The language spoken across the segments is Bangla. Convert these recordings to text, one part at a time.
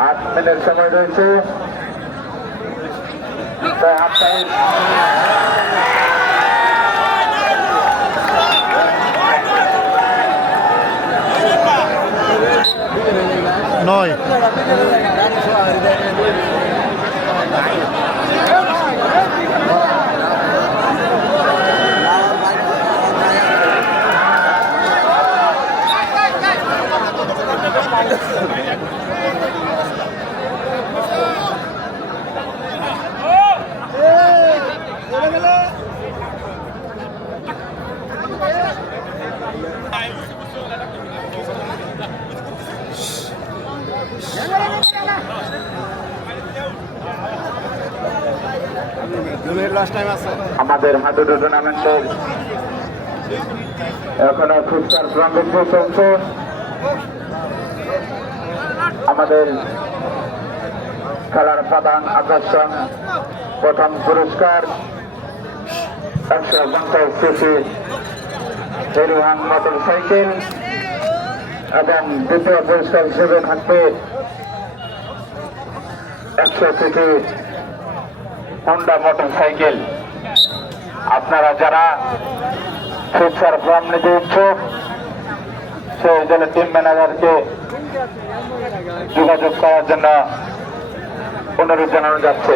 আট মিনিট সময় রয়েছে তাই হাফ টাইম নয় আমাদের হাডুডু টুর্নামেন্টের এখনও ফুটসার প্রবৃদ্ধি চলছে আমাদের খেলার প্রধান আকর্ষণ, প্রথম পুরস্কার, একশো পঞ্চাশ সিসি মোটর সাইকেল এবং দ্বিতীয় পুরস্কার হিসেবে থাকবে একশো সিসি হোন্ডা মোটর সাইকেল আপনারা যারা ফিউচার ফর্ম নিতে ইচ্ছুক, সেই দলের টিম ম্যানেজারকে যোগাযোগ করার জন্য অনুরোধ জানানো যাচ্ছে।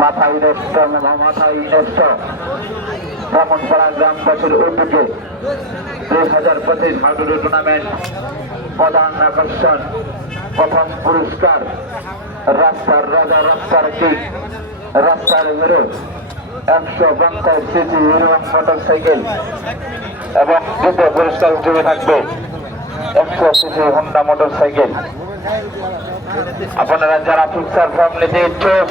মাথায় নষ্ট মাথায় নষ্ট। ব্রাহ্মণপাড়া গ্রামবাসীর উদ্যোগে দুই হাজার পঁচিশ হাডুডু টুর্নামেন্ট প্রধান আকর্ষণ, প্রথম পুরস্কার, রাস্তার রাজা, রাস্তার কিং, রাস্তার হিরো, একশো পঞ্চাশ সিসি হিরো মোটর সাইকেল, এবং দ্বিতীয় পুরস্কার হিসেবে থাকবে একশো সিসি হোন্ডা মোটর সাইকেল। আপনারা যারা ফিক্সার ফর্ম নিতে ইচ্ছুক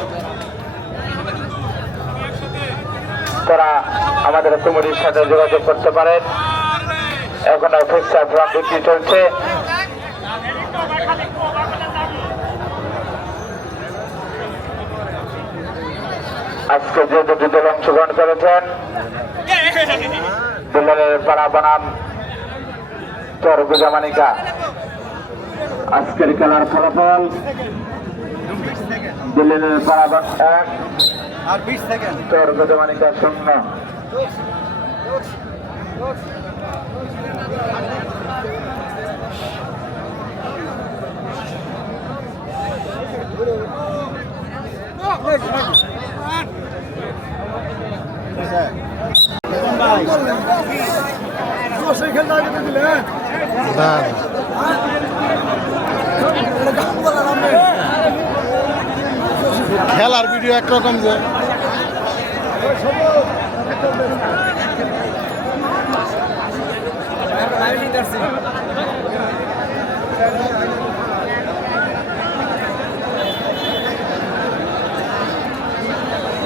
তারা আমাদের কমিটির সাথে যোগাযোগ করতে পারেন। এখন ফিক্সার ফর্ম বিক্রি চলছে। আজকে যে দুটি দল অংশগ্রহণ করেছেন দুলারের পাড়া বনাম চর গুজামানিকা আজকের খেলার ফলাফল দিল্লির পাড়া এক আর বিশ সেকেন্ড। চর গুজামানিকা শূন্য খেলার ভিডিও একরকম যে। লাইভ নিতে